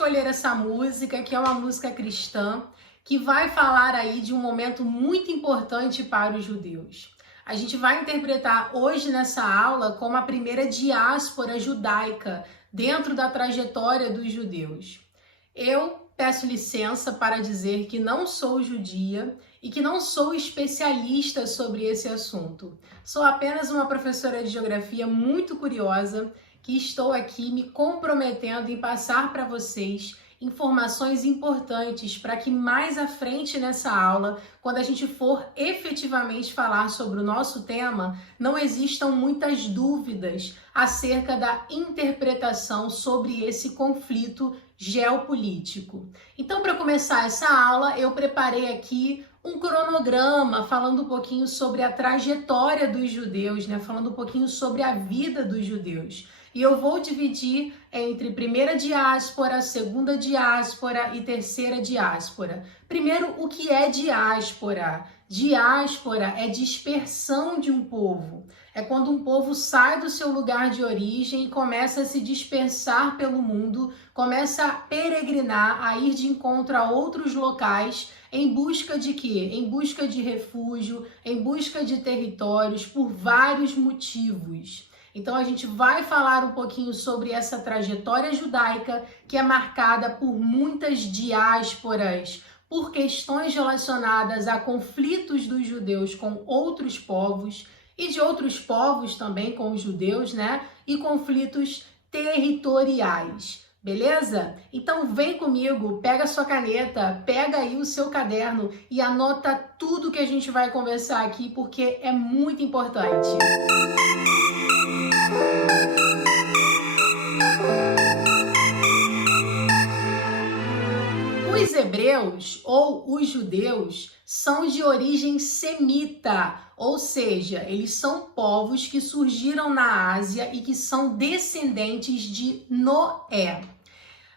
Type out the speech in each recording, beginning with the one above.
escolher essa música, que é uma música cristã, que vai falar aí de um momento muito importante para os judeus. A gente vai interpretar hoje nessa aula como a primeira diáspora judaica dentro da trajetória dos judeus. Eu peço licença para dizer que não sou judia e que não sou especialista sobre esse assunto. Sou apenas uma professora de geografia muito curiosa que estou aqui me comprometendo em passar para vocês informações importantes para que mais à frente nessa aula, quando a gente for efetivamente falar sobre o nosso tema, não existam muitas dúvidas acerca da interpretação sobre esse conflito geopolítico. Então, para começar essa aula, eu preparei aqui um cronograma falando um pouquinho sobre a trajetória dos judeus, falando um pouquinho sobre a vida dos judeus. E eu vou dividir entre primeira diáspora, segunda diáspora e terceira diáspora. Primeiro, o que é diáspora? Diáspora é dispersão de um povo. É quando um povo sai do seu lugar de origem e começa a se dispersar pelo mundo, começa a peregrinar, a ir de encontro a outros locais em busca de quê? Em busca de refúgio, em busca de territórios, por vários motivos. Então a gente vai falar um pouquinho sobre essa trajetória judaica que é marcada por muitas diásporas, por questões relacionadas a conflitos dos judeus com outros povos e de outros povos também com os judeus, e conflitos territoriais. Beleza? Então vem comigo, pega a sua caneta, pega aí o seu caderno e anota tudo que a gente vai conversar aqui porque é muito importante. Os hebreus ou os judeus são de origem semita, ou seja, eles são povos que surgiram na Ásia e que são descendentes de Noé.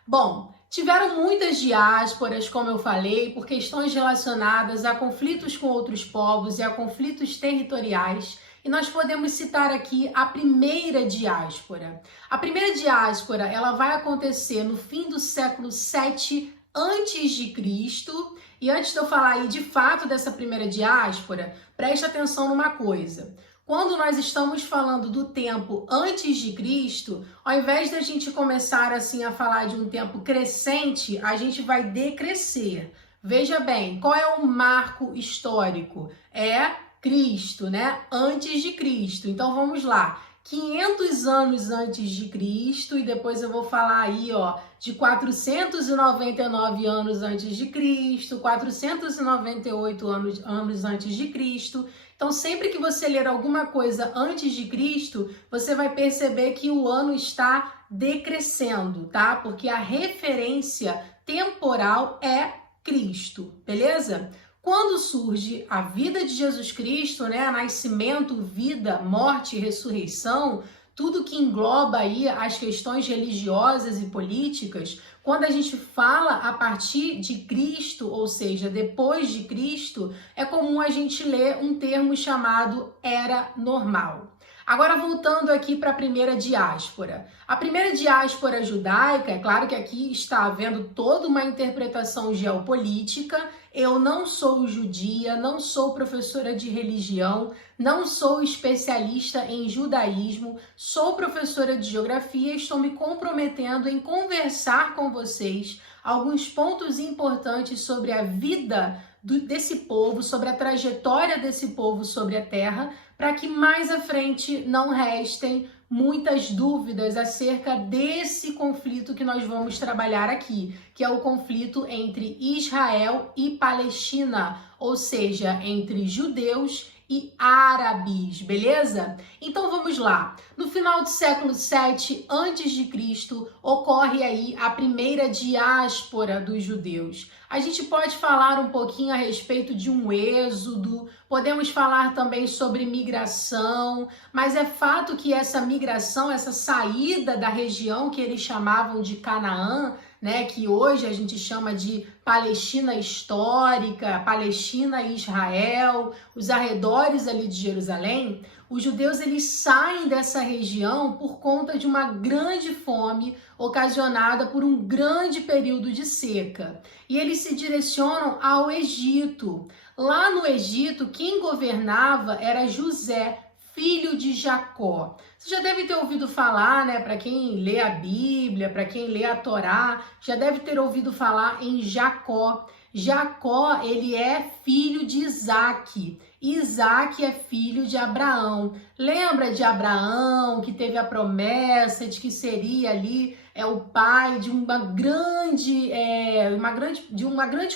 Bom, tiveram muitas diásporas, como eu falei, por questões relacionadas a conflitos com outros povos e a conflitos territoriais. E nós podemos citar aqui a primeira diáspora. A primeira diáspora, ela vai acontecer no fim do século 7 antes de Cristo. E antes de eu falar aí de fato dessa primeira diáspora, preste atenção numa coisa. Quando nós estamos falando do tempo antes de Cristo, ao invés da gente começar assim a falar de um tempo crescente, a gente vai decrescer. Veja bem, qual é o marco histórico? É Cristo, Antes de Cristo. Então vamos lá. 500 anos antes de Cristo e depois eu vou falar aí, de 499 anos antes de Cristo, 498 anos antes de Cristo. Então, sempre que você ler alguma coisa antes de Cristo, você vai perceber que o ano está decrescendo, tá? Porque a referência temporal é Cristo, beleza? Quando surge a vida de Jesus Cristo, nascimento, vida, morte e ressurreição, tudo que engloba aí as questões religiosas e políticas, quando a gente fala a partir de Cristo, ou seja, depois de Cristo, é comum a gente ler um termo chamado Era Normal. Agora, voltando aqui para a primeira diáspora. A primeira diáspora judaica, é claro que aqui está havendo toda uma interpretação geopolítica. Eu não sou judia, não sou professora de religião, não sou especialista em judaísmo, sou professora de geografia e estou me comprometendo em conversar com vocês alguns pontos importantes sobre a vida desse povo, sobre a trajetória desse povo sobre a terra, para que mais à frente não restem muitas dúvidas acerca desse conflito que nós vamos trabalhar aqui, que é o conflito entre Israel e Palestina, ou seja, entre judeus e árabes, beleza? Então vamos lá. No final do século 7 antes de Cristo, ocorre aí a primeira diáspora dos judeus. A gente pode falar um pouquinho a respeito de um êxodo, podemos falar também sobre migração, mas é fato que essa migração, essa saída da região que eles chamavam de Canaã, né, que hoje a gente chama de Palestina histórica, Palestina e Israel, os arredores ali de Jerusalém, os judeus eles saem dessa região por conta de uma grande fome ocasionada por um grande período de seca. E eles se direcionam ao Egito. Lá no Egito, quem governava era José, filho de Jacó. Você já deve ter ouvido falar, né, para quem lê a Bíblia, para quem lê a Torá, já deve ter ouvido falar em Jacó. Jacó, ele é filho de Isaque. Isaac é filho de Abraão. Lembra de Abraão, que teve a promessa de que seria ali o pai de uma grande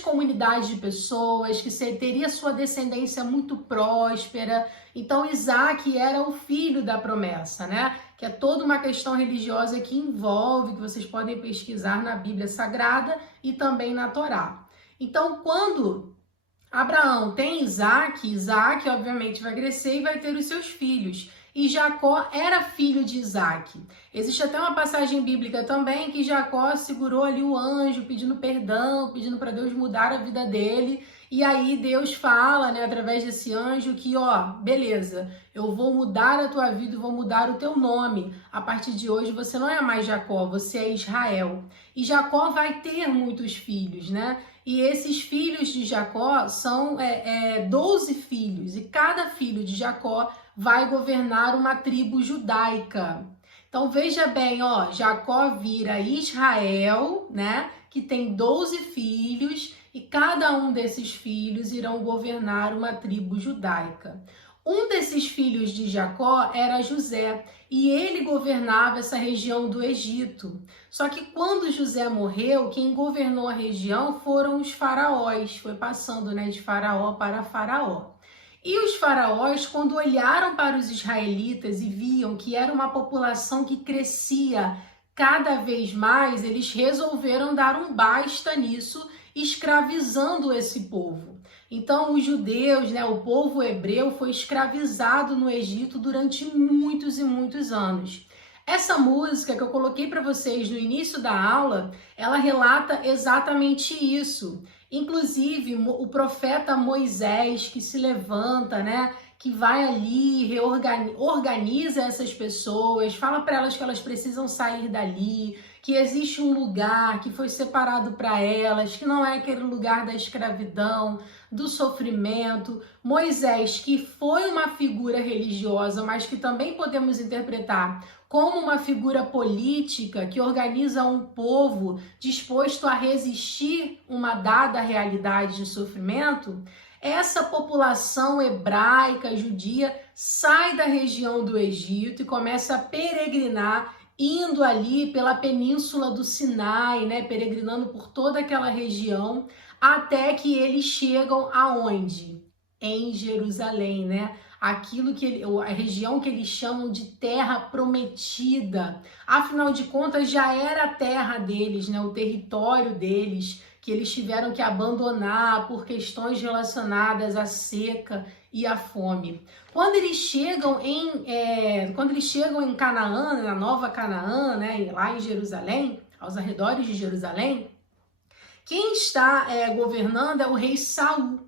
comunidade de pessoas, que teria sua descendência muito próspera. Então Isaac era o filho da promessa, né? Que é toda uma questão religiosa que envolve, que vocês podem pesquisar na Bíblia Sagrada e também na Torá. Então, quando Abraão tem Isaac, Isaac obviamente vai crescer e vai ter os seus filhos. E Jacó era filho de Isaac. Existe até uma passagem bíblica também que Jacó segurou ali o anjo pedindo perdão, pedindo para Deus mudar a vida dele. E aí Deus fala, né, através desse anjo que, beleza, eu vou mudar a tua vida e vou mudar o teu nome. A partir de hoje você não é mais Jacó, você é Israel. E Jacó vai ter muitos filhos, né? E esses filhos de Jacó são 12 filhos. E cada filho de Jacó vai governar uma tribo judaica. Então veja bem, Jacó vira Israel, né? Que tem 12 filhos e cada um desses filhos irão governar uma tribo judaica. Um desses filhos de Jacó era José e ele governava essa região do Egito. Só que quando José morreu, quem governou a região foram os faraós. Foi passando, né, de faraó para faraó. E os faraós, quando olharam para os israelitas e viam que era uma população que crescia cada vez mais, eles resolveram dar um basta nisso, escravizando esse povo. Então, os judeus, né, o povo hebreu, foi escravizado no Egito durante muitos e muitos anos. Essa música que eu coloquei para vocês no início da aula, ela relata exatamente isso. Inclusive, o profeta Moisés, que se levanta, né, que vai ali, organiza essas pessoas, fala para elas que elas precisam sair dali, que existe um lugar que foi separado para elas, que não é aquele lugar da escravidão, do sofrimento. Moisés, que foi uma figura religiosa, mas que também podemos interpretar como uma figura política que organiza um povo disposto a resistir uma dada realidade de sofrimento, essa população hebraica, judia, sai da região do Egito e começa a peregrinar, indo ali pela península do Sinai, né, peregrinando por toda aquela região, até que eles chegam aonde? Em Jerusalém, né? Aquilo que a região que eles chamam de terra prometida. Afinal de contas, já era a terra deles, né? O território deles, que eles tiveram que abandonar por questões relacionadas à seca e à fome. Quando eles chegam em Canaã, na Nova Canaã, né, lá em Jerusalém, aos arredores de Jerusalém, quem está governando é o rei Saul.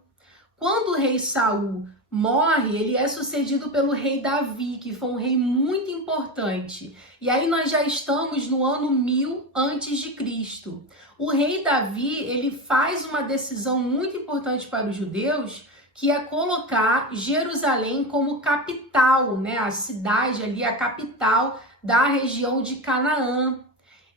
Quando o rei Saul morre, ele é sucedido pelo rei Davi, que foi um rei muito importante. E aí nós já estamos no ano 1000 a.C. O rei Davi, ele faz uma decisão muito importante para os judeus, que é colocar Jerusalém como capital, né? A cidade ali, a capital da região de Canaã.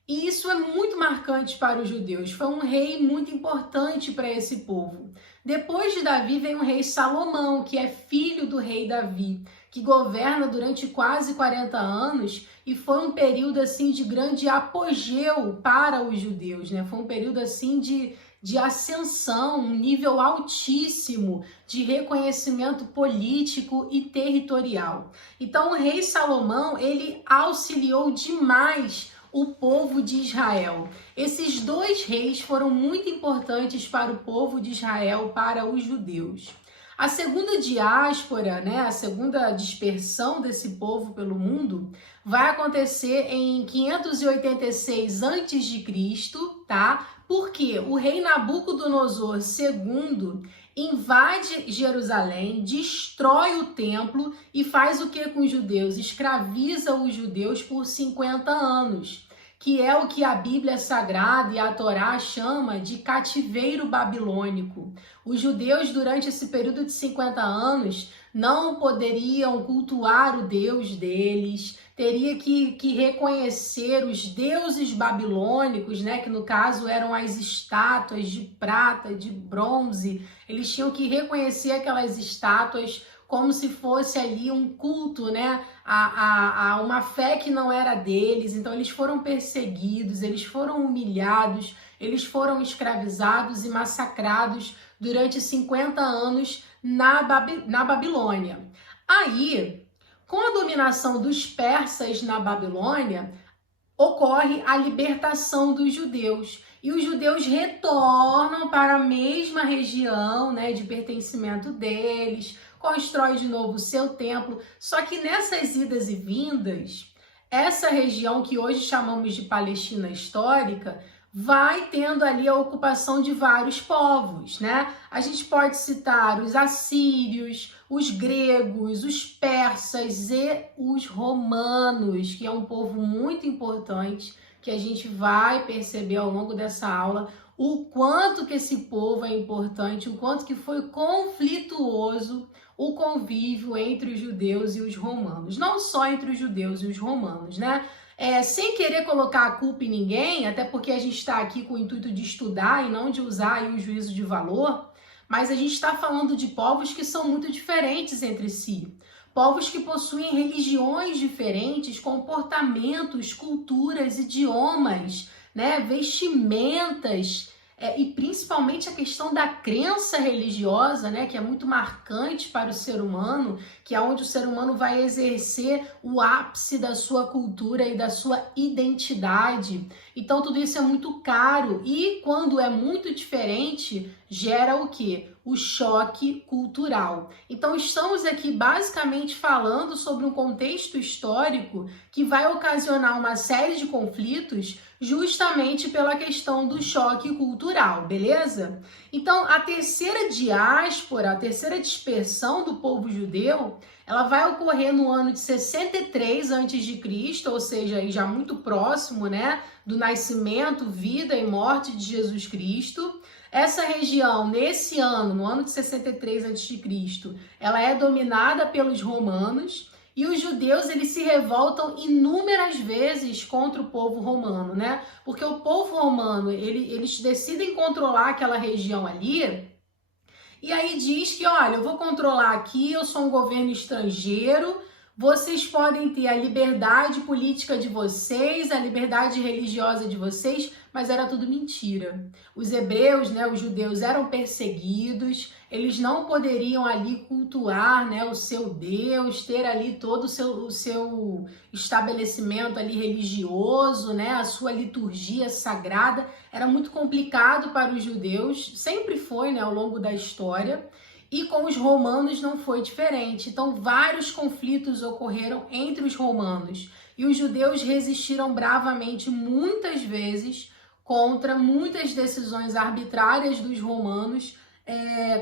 E isso é muito marcante para os judeus. Foi um rei muito importante para esse povo. Depois de Davi vem o rei Salomão, que é filho do rei Davi, que governa durante quase 40 anos e foi um período assim de grande apogeu para os judeus, né? Foi um período assim de ascensão, um nível altíssimo de reconhecimento político e territorial. Então o rei Salomão, ele auxiliou demais o povo de Israel. Esses dois reis foram muito importantes para o povo de Israel, para os judeus. A segunda diáspora, né, a segunda dispersão desse povo pelo mundo vai acontecer em 586 a.C., tá? Porque o rei Nabucodonosor II invade Jerusalém, destrói o templo e faz o que com os judeus? Escraviza os judeus por 50 anos, que é o que a Bíblia Sagrada e a Torá chama de cativeiro babilônico. Os judeus, durante esse período de 50 anos, não poderiam cultuar o Deus deles, teria que reconhecer os deuses babilônicos, né, que no caso eram as estátuas de prata, de bronze. Eles tinham que reconhecer aquelas estátuas como se fosse ali um culto, né, a uma fé que não era deles. Então eles foram perseguidos, eles foram humilhados, eles foram escravizados e massacrados durante 50 anos na Babilônia. Aí, com a dominação dos persas na Babilônia, ocorre a libertação dos judeus. E os judeus retornam para a mesma região, né, de pertencimento deles, constrói de novo o seu templo. Só que nessas idas e vindas, essa região que hoje chamamos de Palestina histórica, vai tendo ali a ocupação de vários povos, né? A gente pode citar os assírios, os gregos, os persas e os romanos, que é um povo muito importante, que a gente vai perceber ao longo dessa aula o quanto que esse povo é importante, o quanto que foi conflituoso o convívio entre os judeus e os romanos. Não só entre os judeus e os romanos, né? Sem querer colocar a culpa em ninguém, até porque a gente está aqui com o intuito de estudar e não de usar aí o juízo de valor, mas a gente está falando de povos que são muito diferentes entre si. Povos que possuem religiões diferentes, comportamentos, culturas, idiomas, né, vestimentas, e principalmente a questão da crença religiosa, né, que é muito marcante para o ser humano, que é onde o ser humano vai exercer o ápice da sua cultura e da sua identidade. Então tudo isso é muito caro e quando é muito diferente, gera o quê? O choque cultural. Então estamos aqui basicamente falando sobre um contexto histórico que vai ocasionar uma série de conflitos justamente pela questão do choque cultural, beleza? Então a terceira diáspora, a terceira dispersão do povo judeu, ela vai ocorrer no ano de 63 a.C., ou seja, aí já muito próximo, né, do nascimento, vida e morte de Jesus Cristo. Essa região, nesse ano, no ano de 63 a.C., ela é dominada pelos romanos e os judeus, eles se revoltam inúmeras vezes contra o povo romano, né? Porque o povo romano, eles decidem controlar aquela região ali e aí diz que, olha, eu vou controlar aqui, eu sou um governo estrangeiro, vocês podem ter a liberdade política de vocês, a liberdade religiosa de vocês, mas era tudo mentira. Os hebreus, né, os judeus eram perseguidos, eles não poderiam ali cultuar, né, o seu Deus, ter ali todo o seu estabelecimento ali religioso, né, a sua liturgia sagrada. Era muito complicado para os judeus, sempre foi, né, ao longo da história. E com os romanos não foi diferente. Então, vários conflitos ocorreram entre os romanos. E os judeus resistiram bravamente muitas vezes contra muitas decisões arbitrárias dos romanos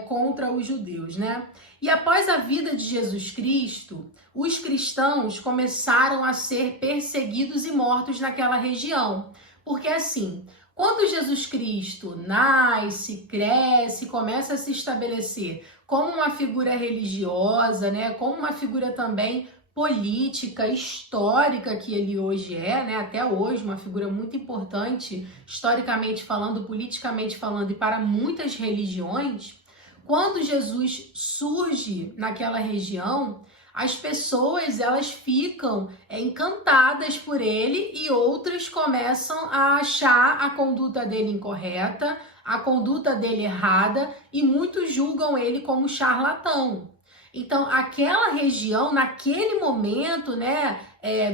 contra os judeus, né? E após a vida de Jesus Cristo, os cristãos começaram a ser perseguidos e mortos naquela região. Porque assim, quando Jesus Cristo nasce, cresce, começa a se estabelecer como uma figura religiosa, né, como uma figura também política, histórica que ele hoje é, né, até hoje, uma figura muito importante, historicamente falando, politicamente falando e para muitas religiões. Quando Jesus surge naquela região, as pessoas, elas ficam encantadas por ele e outras começam a achar a conduta dele incorreta, a conduta dele errada e muitos julgam ele como charlatão. Então, aquela região, naquele momento, né,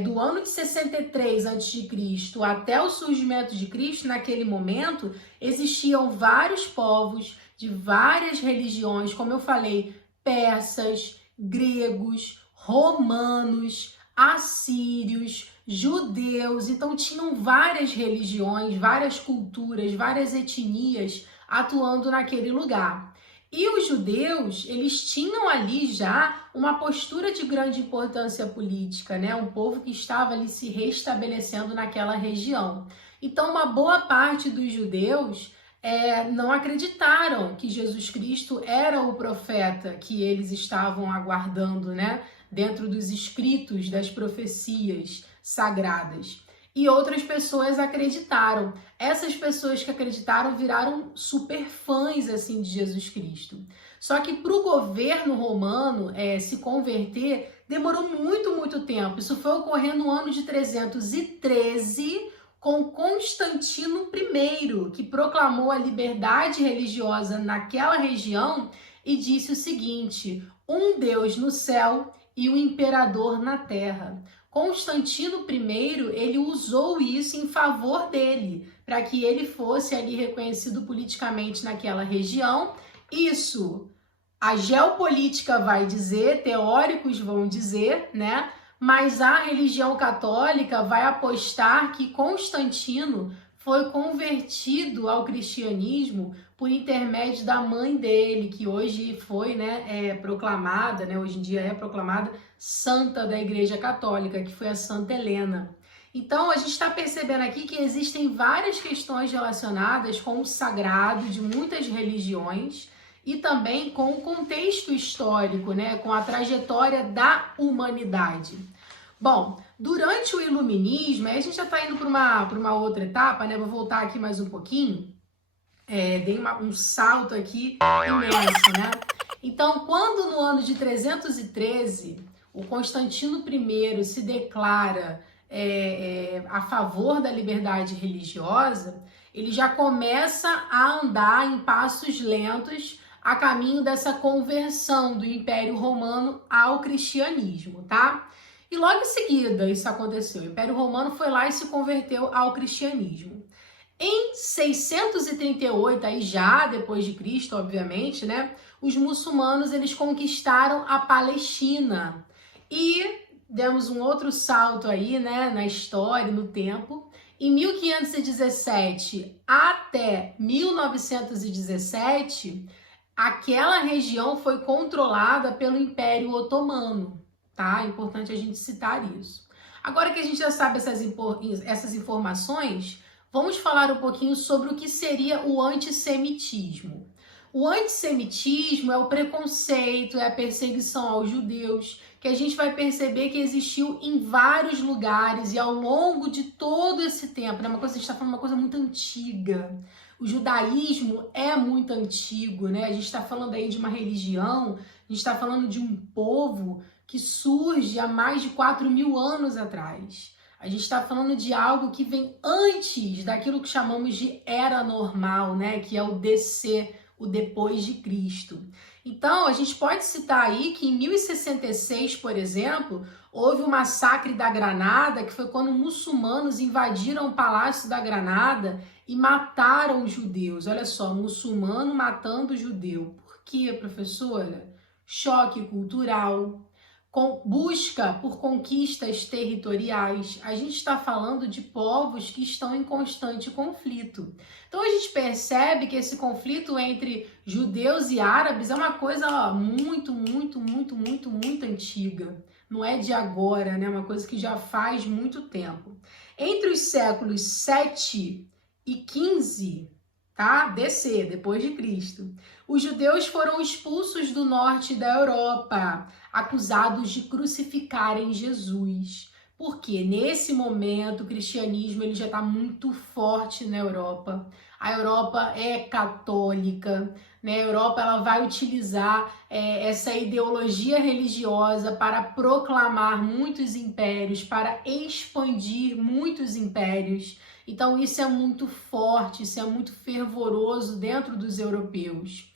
do ano de 63 a.C. até o surgimento de Cristo, naquele momento, existiam vários povos de várias religiões, como eu falei, persas, gregos, romanos, assírios, judeus. Então tinham várias religiões, várias culturas, várias etnias atuando naquele lugar. E os judeus, eles tinham ali já uma postura de grande importância política, né? Um povo que estava ali se restabelecendo naquela região. Então, uma boa parte dos judeus não acreditaram que Jesus Cristo era o profeta que eles estavam aguardando, né? Dentro dos escritos das profecias sagradas. E outras pessoas acreditaram. Essas pessoas que acreditaram viraram super fãs assim de Jesus Cristo. Só que para o governo romano se converter demorou muito tempo. Isso foi ocorrendo no ano de 313 com Constantino I, que proclamou a liberdade religiosa naquela região e disse o seguinte: um Deus no céu e o imperador na terra. Constantino I, ele usou isso em favor dele, para que ele fosse ali reconhecido politicamente naquela região. Isso a geopolítica vai dizer, teóricos vão dizer, né? Mas a religião católica vai apostar que Constantino foi convertido ao cristianismo por intermédio da mãe dele, que hoje foi, proclamada, hoje em dia é proclamada santa da Igreja Católica, que foi a Santa Helena. Então, a gente está percebendo aqui que existem várias questões relacionadas com o sagrado de muitas religiões e também com o contexto histórico, com a trajetória da humanidade. Bom, durante o Iluminismo, aí a gente já está indo para uma outra etapa, vou voltar aqui mais um pouquinho. Dei um salto aqui imenso, Então, quando no ano de 313, o Constantino I se declara a favor da liberdade religiosa, ele já começa a andar em passos lentos a caminho dessa conversão do Império Romano ao cristianismo, tá? E logo em seguida isso aconteceu. O Império Romano foi lá e se converteu ao cristianismo. Em 638, aí já depois de Cristo, obviamente, os muçulmanos eles conquistaram a Palestina. E demos um outro salto aí, na história, no tempo. Em 1517 até 1917, aquela região foi controlada pelo Império Otomano, tá? É importante a gente citar isso. Agora que a gente já sabe essas informações, vamos falar um pouquinho sobre o que seria o antissemitismo. O antissemitismo é o preconceito, é a perseguição aos judeus, que a gente vai perceber que existiu em vários lugares e ao longo de todo esse tempo. A gente está falando de uma coisa muito antiga. O judaísmo é muito antigo, A gente está falando aí de uma religião, a gente está falando de um povo que surge há mais de 4.000 anos atrás. A gente está falando de algo que vem antes daquilo que chamamos de era normal, que é o DC, o depois de Cristo. Então, a gente pode citar aí que em 1066, por exemplo, houve o massacre da Granada, que foi quando muçulmanos invadiram o Palácio da Granada e mataram os judeus. Olha só, muçulmano matando judeu. Por quê, professora? Choque cultural, busca por conquistas territoriais. A gente está falando de povos que estão em constante conflito. Então a gente percebe que esse conflito entre judeus e árabes é uma coisa muito antiga. Não é de agora, uma coisa que já faz muito tempo. Entre os séculos 7 e 15, tá? DC, depois de Cristo, os judeus foram expulsos do norte da Europa, acusados de crucificarem Jesus. Porque nesse momento o cristianismo ele já está muito forte na Europa. A Europa é católica, A Europa ela vai utilizar essa ideologia religiosa para proclamar muitos impérios, para expandir muitos impérios. Então isso é muito forte, isso é muito fervoroso dentro dos europeus.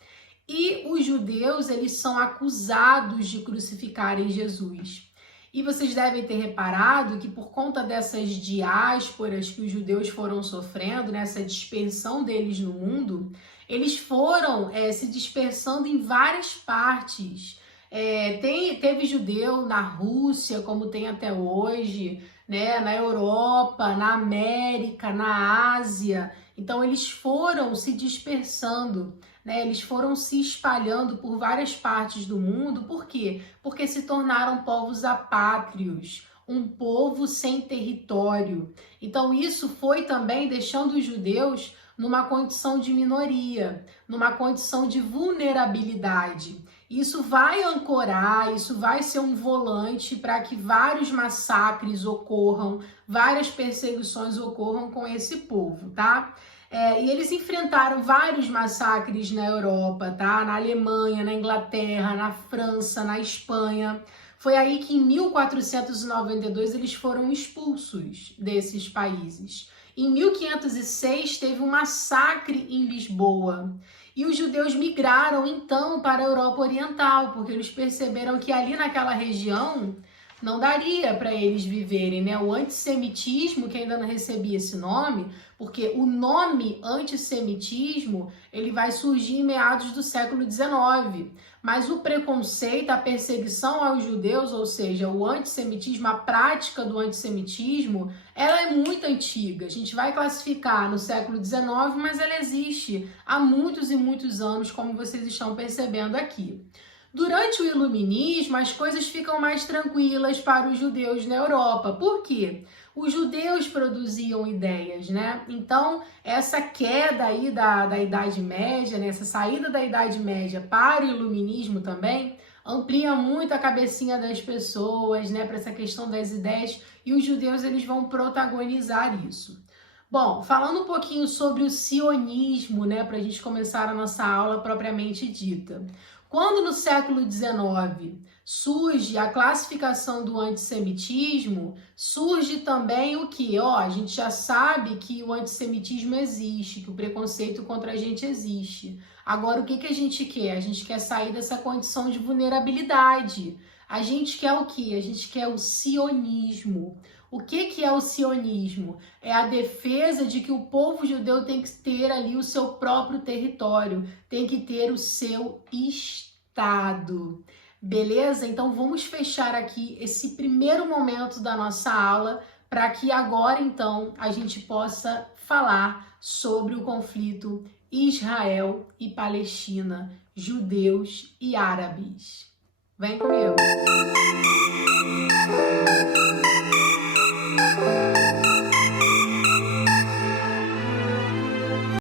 E os judeus, eles são acusados de crucificarem Jesus. E vocês devem ter reparado que por conta dessas diásporas que os judeus foram sofrendo, nessa dispersão deles no mundo, eles foram se dispersando em várias partes. Teve judeu na Rússia, como tem até hoje, né? Na Europa, na América, na Ásia. Então eles foram se dispersando, né? Eles foram se espalhando por várias partes do mundo. Por quê? Porque se tornaram povos apátrios, um povo sem território. Então isso foi também deixando os judeus numa condição de minoria, numa condição de vulnerabilidade. Isso vai ancorar, isso vai ser um volante para que vários massacres ocorram, várias perseguições ocorram com esse povo, tá? E eles enfrentaram vários massacres na Europa, tá? Na Alemanha, na Inglaterra, na França, na Espanha. Foi aí que em 1492 eles foram expulsos desses países. Em 1506 teve um massacre em Lisboa. E os judeus migraram então para a Europa Oriental, porque eles perceberam que ali naquela região não daria para eles viverem, né? O antissemitismo, que ainda não recebia esse nome, porque o nome antissemitismo, ele vai surgir em meados do século XIX. Mas o preconceito, a perseguição aos judeus, ou seja, o antissemitismo, a prática do antissemitismo, ela é muito antiga. A gente vai classificar no século XIX, mas ela existe há muitos e muitos anos, como vocês estão percebendo aqui. Durante o Iluminismo, as coisas ficam mais tranquilas para os judeus na Europa. Por quê? Os judeus produziam ideias, né? Então, essa queda aí da Idade Média, né? Essa saída da Idade Média para o Iluminismo também, amplia muito a cabecinha das pessoas, né? Para essa questão das ideias, e os judeus eles vão protagonizar isso. Bom, falando um pouquinho sobre o sionismo, né? Para a gente começar a nossa aula propriamente dita. Quando no século XIX surge a classificação do antissemitismo, surge também o que? A gente já sabe que o antissemitismo existe, que o preconceito contra a gente existe. Agora, o que a gente quer? A gente quer sair dessa condição de vulnerabilidade. A gente quer o quê? A gente quer o sionismo. O que é o sionismo? É a defesa de que o povo judeu tem que ter ali o seu próprio território, tem que ter o seu Estado. Beleza? Então vamos fechar aqui esse primeiro momento da nossa aula para que agora então a gente possa falar sobre o conflito Israel e Palestina, judeus e árabes. Vem comigo!